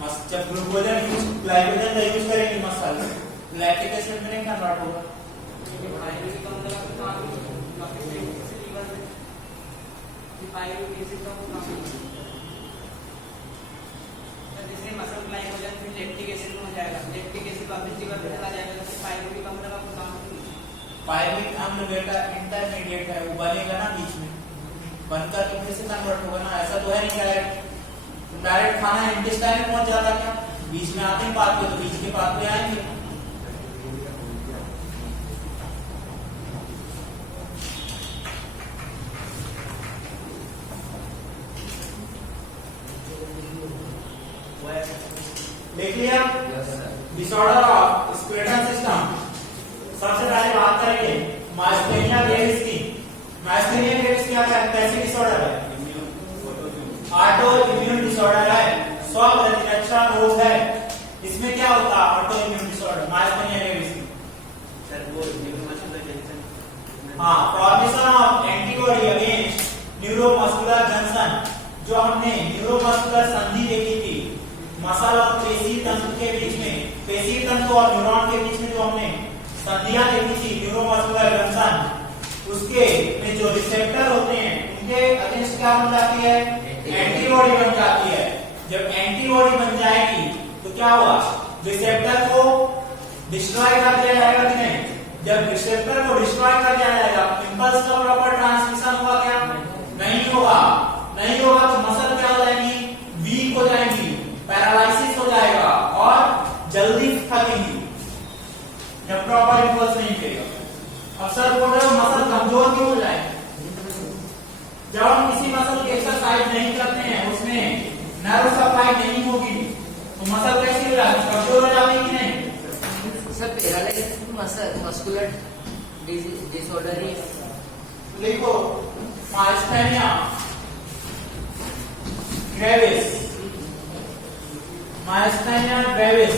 मस्त। जब ग्लूकोजन यूज ग्लाइकोजन का यूज करेंगे मसल, लैक्टिक एसिड में नहीं कन्वर्ट होगा। ये पायरुविक अम्ल का काम पायरुविक एसिड का काम जैसे मसल ग्लाइकोजन फिर लैक्टिक एसिड में हो जाएगा, लैक्टिक एसिड वापस लीवर में चला जाएगा, तो पायरुविक अम्ल का काम पायरुविक अम्ल बेटा इंटरमीडिएट है, वो बनेगा ना बीच में, बनकर तो फिर से कन्वर्ट होगा ना। ऐसा तो है नहीं डायरेक्ट डायरेक्ट खाना इंटेस्टाइन में पहुंच जाता क्या? बीच में आते ही पाथवे, तो बीच के पाथवे आएंगे। देख लिया डिसऑर्डर ऑफ स्क्लेटन सिस्टम। सबसे पहले बात करेंगे माइस्थेनिया ग्रेविस की। माइस्थेनिया ग्रेविस क्या है? कैसी डिसऑर्डर है? ऑटो इम्यून डिसऑर्डर है, स्वप्रतिरक्षा रोग है। इसमें क्या होता है? Auto immune disorder myasthenia gravis की। हाँ, formation of antibody against neuromuscular junction. जो हमने न्यूरोमस्कुलर संधि देखी थी मसल और पेशी तंतु के बीच में, पेशी तंतु और न्यूरॉन के बीच में जो हमने संधियां देखी थी न्यूरोमस्कुलर जंक्शन, उसके में जो रिसेप्टर होते हैं उनके अगेंस्ट क्या बन जाती है? एंटीबॉडी बन जाती है। जब एंटीबॉडी बन जाएगी तो क्या हुआ? रिसेप्टर को डिस्ट्रॉय कर दिया जाएगा कि नहीं? जब रिसेप्टर को डिस्ट्रॉय कर दिया जाएगा, इंपल्स का प्रॉपर ट्रांसमिशन हुआ क्या? नहीं होगा। नहीं होगा तो मसल क्या हो जाएगी? वीक हो जाएंगी, पैरालिसिस हो जाएगा और जल्दी थकेंगी जब प्रॉपर इंपल्स नहीं मिलेगा। अक्सर बोल रहे हो मसल कमजोर क्यों हो जाए? जब हम किसी मसल की एक्सरसाइज नहीं करते हैं, उसमें नर्व सप्लाई नहीं होगी तो मसल कैसी हो जाती? कमजोर हो जाती कि नहीं? सर पैरालिसिस मस्कुलर डिसऑर्डर ही लिखो myasthenia gravis. Myasthenia gravis,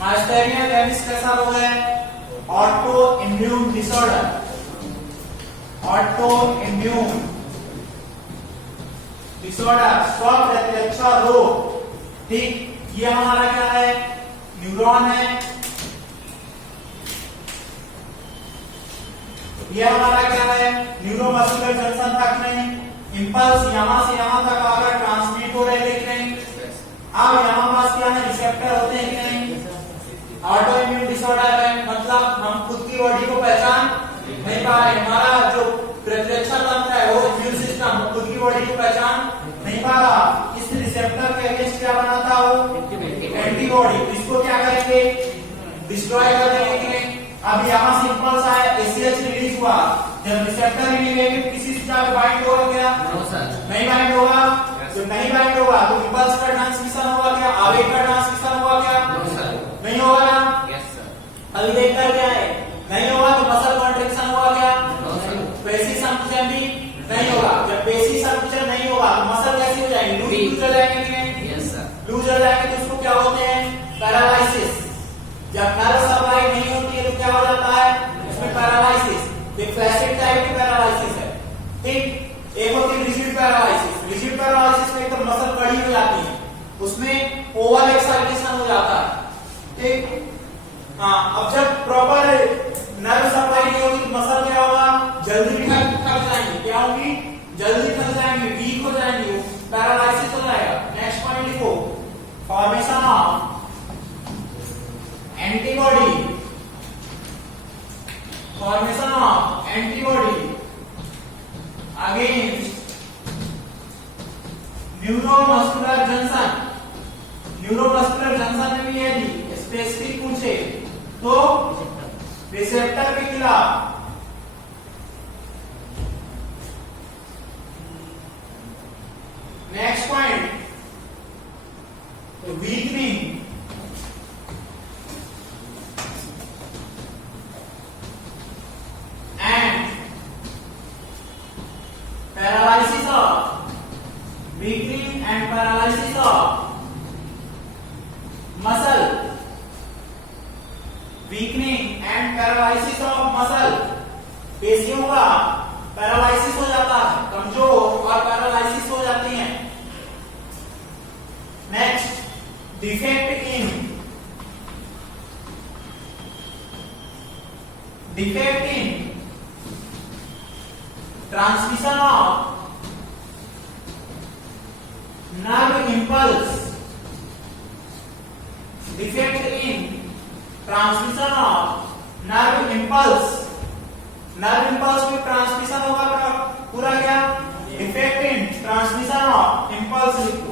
myasthenia gravis कैसा रोग है? Auto immune disorder, auto immune disorder, स्वप्रतिरक्षा रोग। ठीक, ये हमारा क्या है? न्यूरॉन है। ये हमारा क्या है? न्यूरोमस्कुलर जंक्शन तक नहीं, इंपल्स यहां से यहां तक अगर ट्रांसमिट हो रहे थे कि नहीं? अब यहाँ पास क्या है? रिसेप्टर होते हैं कि नहीं? ऑटो इम्यून डिसऑर्डर है, मतलब हम खुद की बॉडी को पहचान नहीं पा रहे। हमारा जो प्रतिरक्षा तंत्र है वो इम्यून सिस्टम खुद की बॉडी को पहचान नहीं पा रहा। इस रिसेप्टर के अगेंस्ट क्या बनाता हो? एंटीबॉडी। इसको क्या करेंगे? डिस्ट्रॉय कर देंगे कि नहीं? अब यहाँ से इंपल्स आया, एसीएच रिलीज हुआ, जब रिसेप्टर इनेगेटिव किसी से जाकर बाइंड होगा क्या? नहीं बाइंड होगा। जब नहीं बाइंड होगा तो इंपल्स का ट्रांसमिशन होगा क्या? आवेग का ट्रांसमिशन होगा क्या? नहीं होगा ना? अभी देखकर क्या है? नहीं होगा तो मसल कॉन्ट्रैक्शन होगा क्या? पेशी संकुचन भी नहीं होगा। जब पेशी संकुचन नहीं होगा तो मसल कैसी हो जाएंगे? लूज हो जाएंगे कि नहीं? लूज हो जाएंगे तो उसको क्या होते हैं? पैरालिसिस। जब नर्व सप्लाई नहीं होती है तो क्या हो जाता है? उसमें पैरालिसिस। एक फ्लैसिड टाइप की पैरालिसिस है। ठीक, एक होती है रिजिड पैरालिसिस। रिजिड पैरालिसिस में एकदम मसल कड़ी हो जाती है, उसमें ओवर एक्साइटेशन हो जाता है। ठीक, हाँ। अब जब प्रॉपर नर्व सप्लाई नहीं होगी तो मसल क्या होगा? जल्दी थक जाएंगे। क्या होगी? जल्दी थक जाएंगे, वीक हो जाएंगे, पैरालिसिस हो जाएगा। नेक्स्ट पॉइंट लिखो, formation of antibody formation of antibody against neuromuscular junction. Neuromuscular junction में भी यदि स्पेसिफिक पूछे तो रिसेप्टर के खिलाफ next point weakening and paralysis of weakening and paralysis of muscle. Weakening and paralysis of muscle, पेशियों का पैरालिसिस हो जाता है, कमजोर और पैरालिसिस हो जाती हैं। Next defect in transmission of nerve impulse. Defect in transmission of nerve impulse. Nerve impulse में ट्रांसमिशन होगा पूरा क्या? Defect in transmission of impulse लिखो।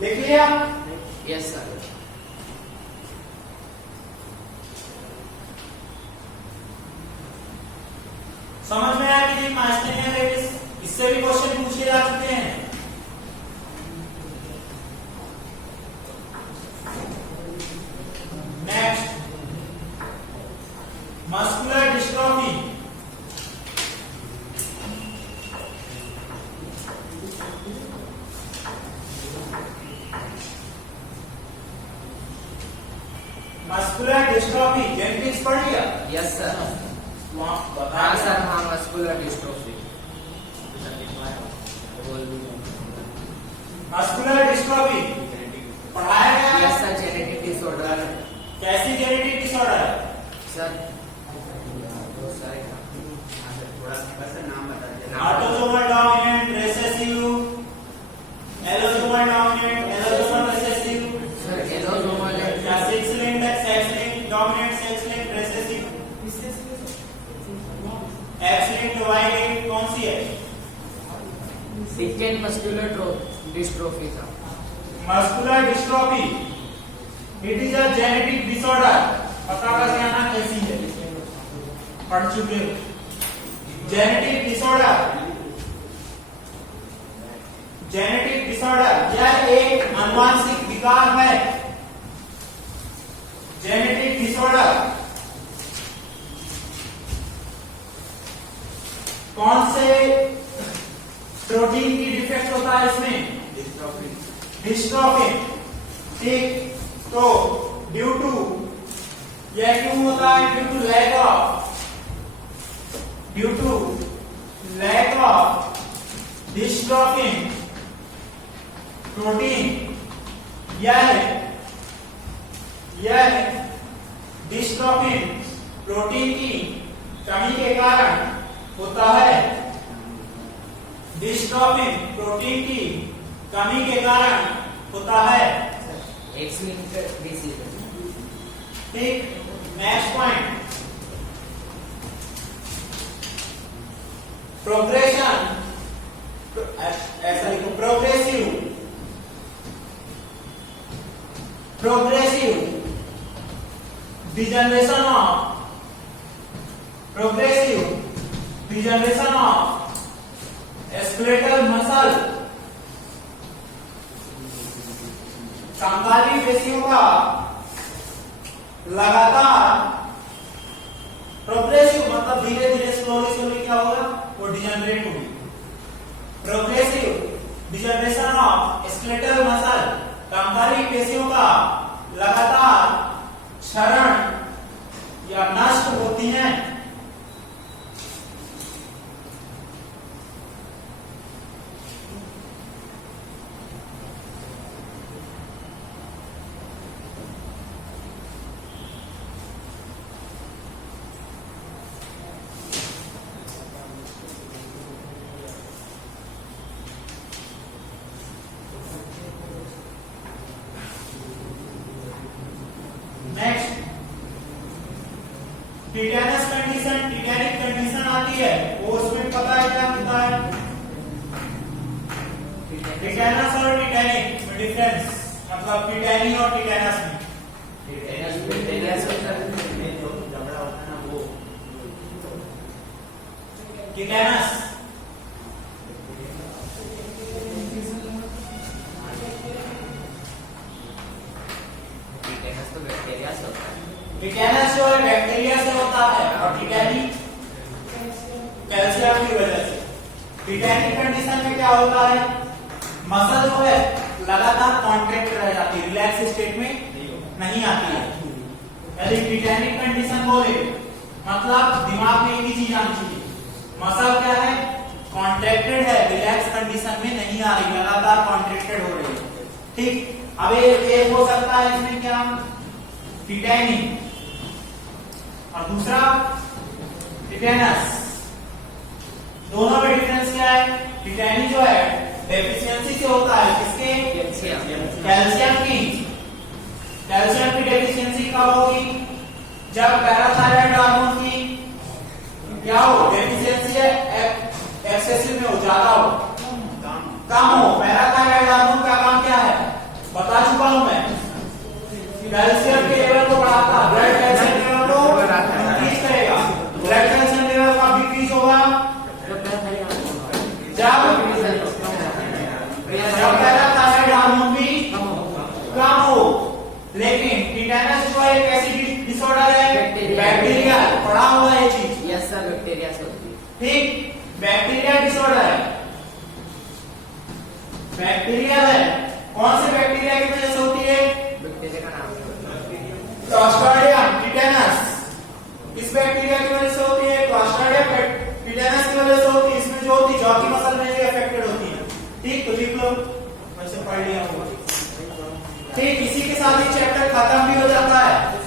लिख लिया? Yes sir. समझ में आया कि माइस्थेनिया ग्रेविस, इससे भी क्वेश्चन पूछे जा चुके हैं। Next muscular dystrophy. Muscular dystrophy genetics पढ़ लिया? Yes sir. हाँ सर, हाँ मस्कुलर डिस्ट्रोफी। मस्कुलर डिस्ट्रोफी पढ़ाया गया? Yes sir, genetic disorder. कैसी जेनेटिक डिसऑर्डर है सर? बहुत सारे थोड़ा सा नाम बता दीजिए। Autosomal dominant recessive, allosomal dominant, allosomal recessive, sir allosomal या sex linked, sex linked dominant, sex linked recessive, X linked, Y linked, कौन सी है? सिकेन मस्कुलर डिस्ट्रोफी था। Muscular dystrophy it is a genetic disorder. पता कर जाना कैसी है, पढ़ चुके हो। जेनेटिक डिसऑर्डर, जेनेटिक डिसऑर्डर यह एक आनुवांशिक विकार है। जेनेटिक डिसऑर्डर कौन से प्रोटीन की डिफेक्ट होता है इसमें? डिस्ट्रोफिन। ठीक, तो ड्यू टू, यह क्यों होता है? Due to lack of dystrophin protein. यह डिस्ट्रोफिन प्रोटीन की कमी के कारण होता है। डिस्ट्रोफिन प्रोटीन की कमी के कारण होता है। X linked disease. ठीक, नेक्स्ट पॉइंट प्रोग्रेशन। ऐसा लिखो, progressive degeneration of skeletal muscle. Kankali पेशियों का लगातार, प्रोग्रेसिव मतलब धीरे धीरे, स्लोली क्या होगा? वो डिजनरेट होगी। Progressive degeneration of skeletal muscle, Kankali पेशियों का लगातार क्षरण या नष्ट होती हैं। डिफरेंस मतलब टिटेनी और टिटेनस में? बैक्टीरिया से सर में जो झगड़ा होता है ना वो टिटेनस। टिटेनस तो बैक्टीरिया से होता है। टिटेनस जो है बैक्टीरिया से होता है और टिटेनी कैल्शियम की वजह से। टिटेनिक कंडीशन में क्या होता है, मसल जो है लगातार कॉन्ट्रैक्ट रह जाती है, रिलैक्स स्टेट में नहीं आती है। यदि टिटेनिक कंडीशन बोले मतलब दिमाग में एक ही चीज आनी चाहिए, मसल क्या है, कॉन्ट्रैक्टेड है, रिलैक्स कंडीशन में नहीं आ रही, लगातार कॉन्ट्रैक्टेड हो रही है। ठीक, अब एक हो सकता है इसमें क्या, टिटेनिक, और दूसरा टिटेनस। दोनों में डिफरेंस क्या है, टिटेनी जो है डेफिशिएंसी से होता है, किसके, कैल्शियम की। कैल्शियम की डेफिशिएंसी कब होगी, जब पैराथायराइड हार्मोन की क्या हो, डेफिशिएंसी है एक्सेसिव में हो, ज्यादा हो, कम हो। पैराथायराइड हार्मोन का काम क्या है बता चुका हूं मैं, कैल्शियम के लेवल को बढ़ाता, ब्लड कैल्शियम लेवल को इंक्रीज करेगा। ब्लड कैल्शियम लेवल का डिक्रीज होगा जब पैराथायराइड हार्मोन भी कम हो। लेकिन टिटेनस जो है एक ऐसी डिसऑर्डर है, बैक्टीरिया, पढ़ा हुआ है ये चीज। यस सर, बैक्टीरिया से होती है। ठीक, बैक्टीरिया डिसऑर्डर है, बैक्टीरिया है। कौन से बैक्टीरिया की वजह से होती है, बैक्टीरिया का नाम क्लॉस्ट्रिडियम टिटेनस, इस बैक्टीरिया की वजह से होती है। क्लॉस्ट्रिडियम टिटेनस की वजह से होती है, इसमें जो होती है जॉ की मसल में जो अफेक्टेड होती है। ठीक, तो लिख लो, वैसे पढ़ लिया होगा। ठीक, इसी के साथ ये चैप्टर खत्म भी हो जाता है।